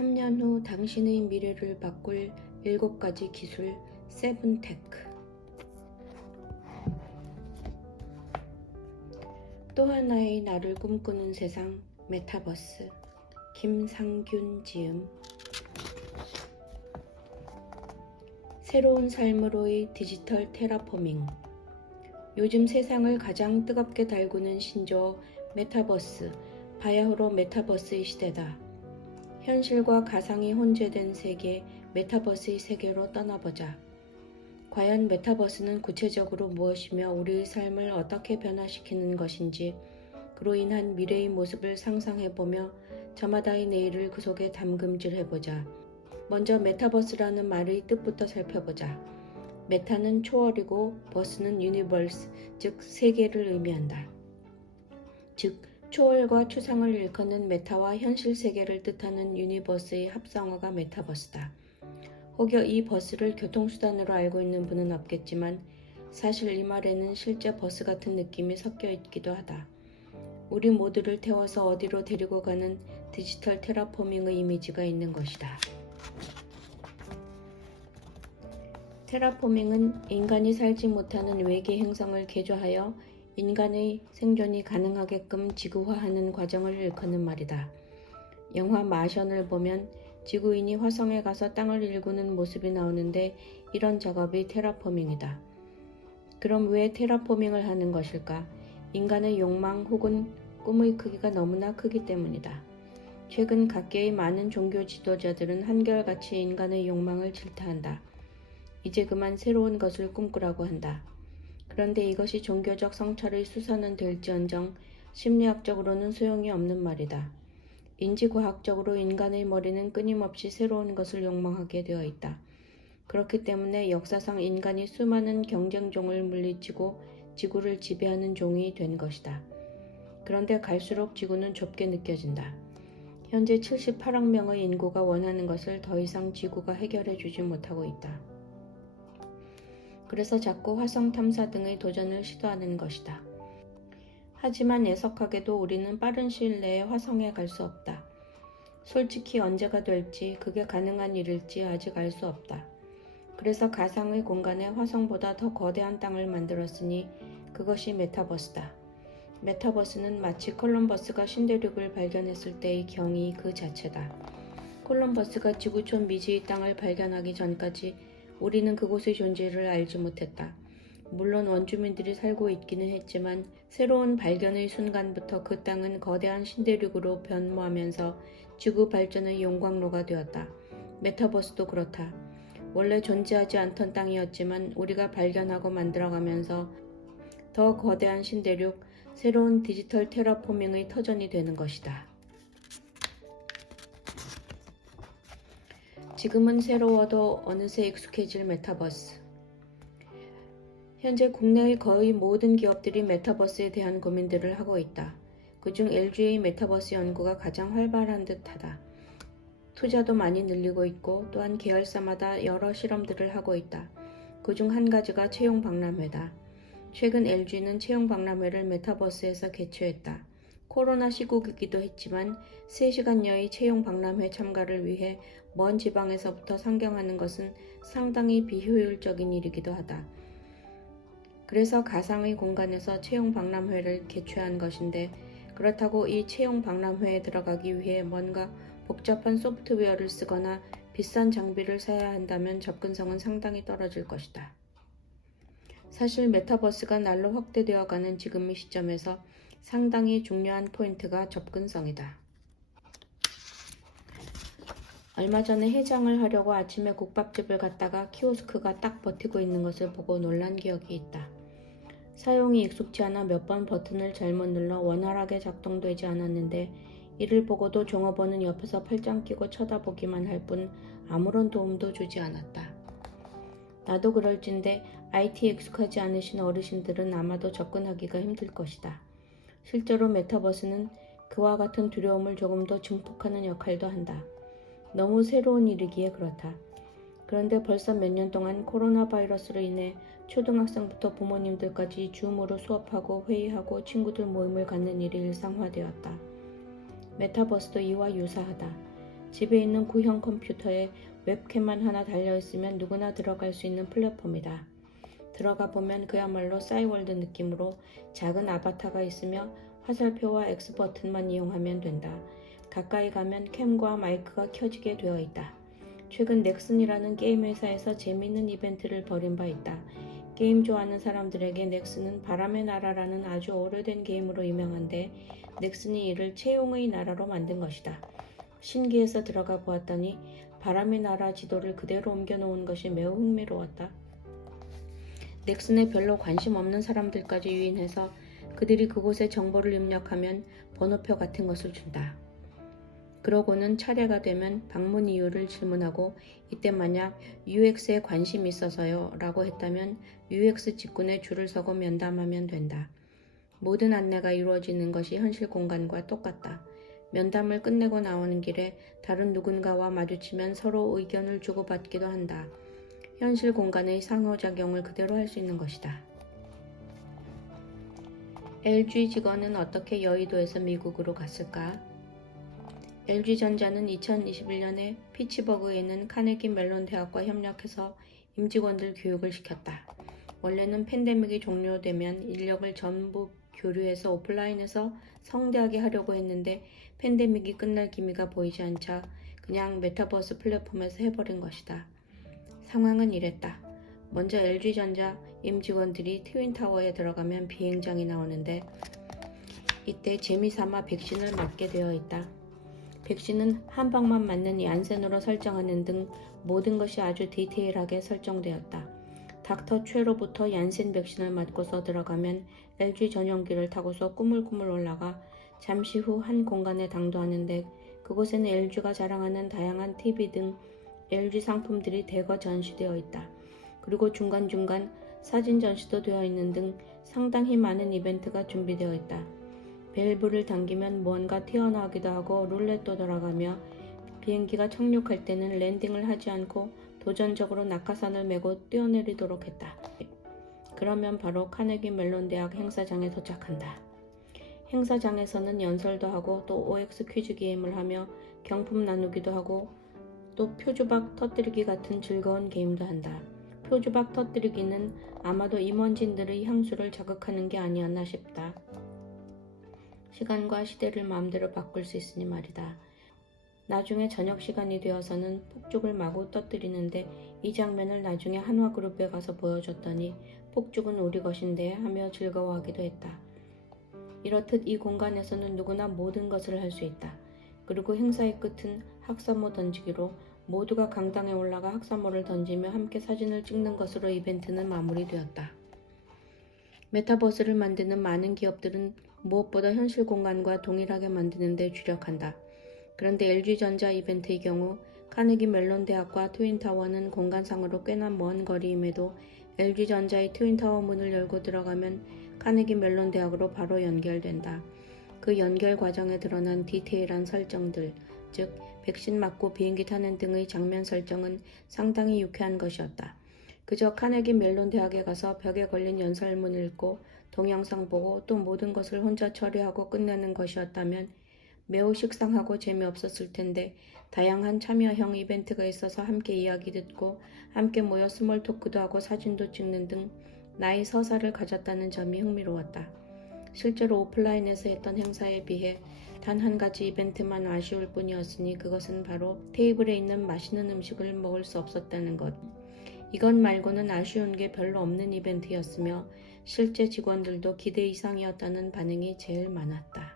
3년 후 당신의 미래를 바꿀 7가지 기술 세븐테크. 또 하나의 나를 꿈꾸는 세상 메타버스. 김상균 지음. 새로운 삶으로의 디지털 테라포밍. 요즘 세상을 가장 뜨겁게 달구는 신조어 메타버스, 바야흐로 메타버스의 시대다. 현실과 가상이 혼재된 세계, 메타버스의 세계로 떠나보자. 과연 메타버스는 구체적으로 무엇이며 우리의 삶을 어떻게 변화시키는 것인지, 그로 인한 미래의 모습을 상상해보며 저마다의 내일을 그 속에 담금질해보자. 먼저 메타버스라는 말의 뜻부터 살펴보자. 메타는 초월이고 버스는 유니버스, 즉 세계를 의미한다. 즉 초월과 추상을 일컫는 메타와 현실 세계를 뜻하는 유니버스의 합성어가 메타버스다. 혹여 이 버스를 교통수단으로 알고 있는 분은 없겠지만 사실 이 말에는 실제 버스 같은 느낌이 섞여 있기도 하다. 우리 모두를 태워서 어디로 데리고 가는 디지털 테라포밍의 이미지가 있는 것이다. 테라포밍은 인간이 살지 못하는 외계 행성을 개조하여 인간의 생존이 가능하게끔 지구화하는 과정을 일컫는 말이다. 영화 마션을 보면 지구인이 화성에 가서 땅을 일구는 모습이 나오는데 이런 작업이 테라포밍이다. 그럼 왜 테라포밍을 하는 것일까? 인간의 욕망 혹은 꿈의 크기가 너무나 크기 때문이다. 최근 각계의 많은 종교 지도자들은 한결같이 인간의 욕망을 질타한다. 이제 그만 새로운 것을 꿈꾸라고 한다. 그런데 이것이 종교적 성찰의 수단은 될지언정 심리학적으로는 소용이 없는 말이다. 인지과학적으로 인간의 머리는 끊임없이 새로운 것을 욕망하게 되어 있다. 그렇기 때문에 역사상 인간이 수많은 경쟁종을 물리치고 지구를 지배하는 종이 된 것이다. 그런데 갈수록 지구는 좁게 느껴진다. 현재 78억 명의 인구가 원하는 것을 더 이상 지구가 해결해 주지 못하고 있다. 그래서 자꾸 화성 탐사 등의 도전을 시도하는 것이다. 하지만 애석하게도 우리는 빠른 시일 내에 화성에 갈 수 없다. 솔직히 언제가 될지, 그게 가능한 일일지 아직 알 수 없다. 그래서 가상의 공간에 화성보다 더 거대한 땅을 만들었으니 그것이 메타버스다. 메타버스는 마치 콜럼버스가 신대륙을 발견했을 때의 경이 그 자체다. 콜럼버스가 지구촌 미지의 땅을 발견하기 전까지 우리는 그곳의 존재를 알지 못했다. 물론 원주민들이 살고 있기는 했지만 새로운 발견의 순간부터 그 땅은 거대한 신대륙으로 변모하면서 지구 발전의 용광로가 되었다. 메타버스도 그렇다. 원래 존재하지 않던 땅이었지만 우리가 발견하고 만들어가면서 더 거대한 신대륙, 새로운 디지털 테라포밍의 터전이 되는 것이다. 지금은 새로워도 어느새 익숙해질 메타버스. 현재 국내의 거의 모든 기업들이 메타버스에 대한 고민들을 하고 있다. 그중 LG의 메타버스 연구가 가장 활발한 듯하다. 투자도 많이 늘리고 있고 또한 계열사마다 여러 실험들을 하고 있다. 그중 한 가지가 채용 박람회다. 최근 LG는 채용 박람회를 메타버스에서 개최했다. 코로나 시국이기도 했지만 3시간여의 채용 박람회 참가를 위해 먼 지방에서부터 상경하는 것은 상당히 비효율적인 일이기도 하다. 그래서 가상의 공간에서 채용 박람회를 개최한 것인데 그렇다고 이 채용 박람회에 들어가기 위해 뭔가 복잡한 소프트웨어를 쓰거나 비싼 장비를 사야 한다면 접근성은 상당히 떨어질 것이다. 사실 메타버스가 날로 확대되어가는 지금의 시점에서 상당히 중요한 포인트가 접근성이다. 얼마 전에 해장을 하려고 아침에 국밥집을 갔다가 키오스크가 딱 버티고 있는 것을 보고 놀란 기억이 있다. 사용이 익숙치 않아 몇 번 버튼을 잘못 눌러 원활하게 작동되지 않았는데 이를 보고도 종업원은 옆에서 팔짱 끼고 쳐다보기만 할 뿐 아무런 도움도 주지 않았다. 나도 그럴진데 IT에 익숙하지 않으신 어르신들은 아마도 접근하기가 힘들 것이다. 실제로 메타버스는 그와 같은 두려움을 조금 더 증폭하는 역할도 한다. 너무 새로운 일이기에 그렇다. 그런데 벌써 몇 년 동안 코로나 바이러스로 인해 초등학생부터 부모님들까지 줌으로 수업하고 회의하고 친구들 모임을 갖는 일이 일상화되었다. 메타버스도 이와 유사하다. 집에 있는 구형 컴퓨터에 웹캠만 하나 달려있으면 누구나 들어갈 수 있는 플랫폼이다. 들어가 보면 그야말로 싸이월드 느낌으로 작은 아바타가 있으며 화살표와 X 버튼만 이용하면 된다. 가까이 가면 캠과 마이크가 켜지게 되어 있다. 최근 넥슨이라는 게임 회사에서 재미있는 이벤트를 벌인 바 있다. 게임 좋아하는 사람들에게 넥슨은 바람의 나라라는 아주 오래된 게임으로 유명한데 넥슨이 이를 채용의 나라로 만든 것이다. 신기해서 들어가 보았더니 바람의 나라 지도를 그대로 옮겨놓은 것이 매우 흥미로웠다. 넥슨에 별로 관심 없는 사람들까지 유인해서 그들이 그곳에 정보를 입력하면 번호표 같은 것을 준다. 그러고는 차례가 되면 방문 이유를 질문하고 이때 만약 UX에 관심이 있어서요 라고 했다면 UX 직군에 줄을 서고 면담하면 된다. 모든 안내가 이루어지는 것이 현실 공간과 똑같다. 면담을 끝내고 나오는 길에 다른 누군가와 마주치면 서로 의견을 주고받기도 한다. 현실 공간의 상호작용을 그대로 할 수 있는 것이다. LG 직원은 어떻게 여의도에서 미국으로 갔을까? LG전자는 2021년에 피츠버그에 있는 카네기 멜론 대학과 협력해서 임직원들 교육을 시켰다. 원래는 팬데믹이 종료되면 인력을 전부 교류해서 오프라인에서 성대하게 하려고 했는데 팬데믹이 끝날 기미가 보이지 않자 그냥 메타버스 플랫폼에서 해버린 것이다. 상황은 이랬다. 먼저 LG전자 임직원들이 트윈타워에 들어가면 비행장이 나오는데 이때 재미삼아 백신을 맞게 되어 있다. 백신은 한 방만 맞는 얀센으로 설정하는 등 모든 것이 아주 디테일하게 설정되었다. 닥터 최로부터 얀센 백신을 맞고서 들어가면 LG 전용기를 타고서 꾸물꾸물 올라가 잠시 후 한 공간에 당도하는데 그곳에는 LG가 자랑하는 다양한 TV 등 LG 상품들이 대거 전시되어 있다. 그리고 중간중간 사진 전시도 되어 있는 등 상당히 많은 이벤트가 준비되어 있다. 밸브를 당기면 뭔가 튀어나오기도 하고 룰렛도 돌아가며 비행기가 착륙할 때는 랜딩을 하지 않고 도전적으로 낙하산을 메고 뛰어내리도록 했다. 그러면 바로 카네기 멜론 대학 행사장에 도착한다. 행사장에서는 연설도 하고 또 OX 퀴즈 게임을 하며 경품 나누기도 하고 또 표주박 터뜨리기 같은 즐거운 게임도 한다. 표주박 터뜨리기는 아마도 임원진들의 향수를 자극하는 게 아니었나 싶다. 시간과 시대를 마음대로 바꿀 수 있으니 말이다. 나중에 저녁 시간이 되어서는 폭죽을 마구 터뜨리는데 이 장면을 나중에 한화그룹에 가서 보여줬더니 폭죽은 우리 것인데 하며 즐거워하기도 했다. 이렇듯 이 공간에서는 누구나 모든 것을 할 수 있다. 그리고 행사의 끝은 학사모 던지기로 모두가 강당에 올라가 학사모를 던지며 함께 사진을 찍는 것으로 이벤트는 마무리되었다. 메타버스를 만드는 많은 기업들은 무엇보다 현실 공간과 동일하게 만드는 데 주력한다. 그런데 LG전자 이벤트의 경우 카네기 멜론 대학과 트윈타워는 공간상으로 꽤나 먼 거리임에도 LG전자의 트윈타워 문을 열고 들어가면 카네기 멜론 대학으로 바로 연결된다. 그 연결 과정에 드러난 디테일한 설정들, 즉 백신 맞고 비행기 타는 등의 장면 설정은 상당히 유쾌한 것이었다. 그저 카네기 멜론 대학에 가서 벽에 걸린 연설문 읽고 동영상 보고 또 모든 것을 혼자 처리하고 끝내는 것이었다면 매우 식상하고 재미없었을 텐데 다양한 참여형 이벤트가 있어서 함께 이야기 듣고 함께 모여 스몰 토크도 하고 사진도 찍는 등 나의 서사를 가졌다는 점이 흥미로웠다. 실제로 오프라인에서 했던 행사에 비해 단 한 가지 이벤트만 아쉬울 뿐이었으니 그것은 바로 테이블에 있는 맛있는 음식을 먹을 수 없었다는 것. 이것 말고는 아쉬운 게 별로 없는 이벤트였으며 실제 직원들도 기대 이상이었다는 반응이 제일 많았다.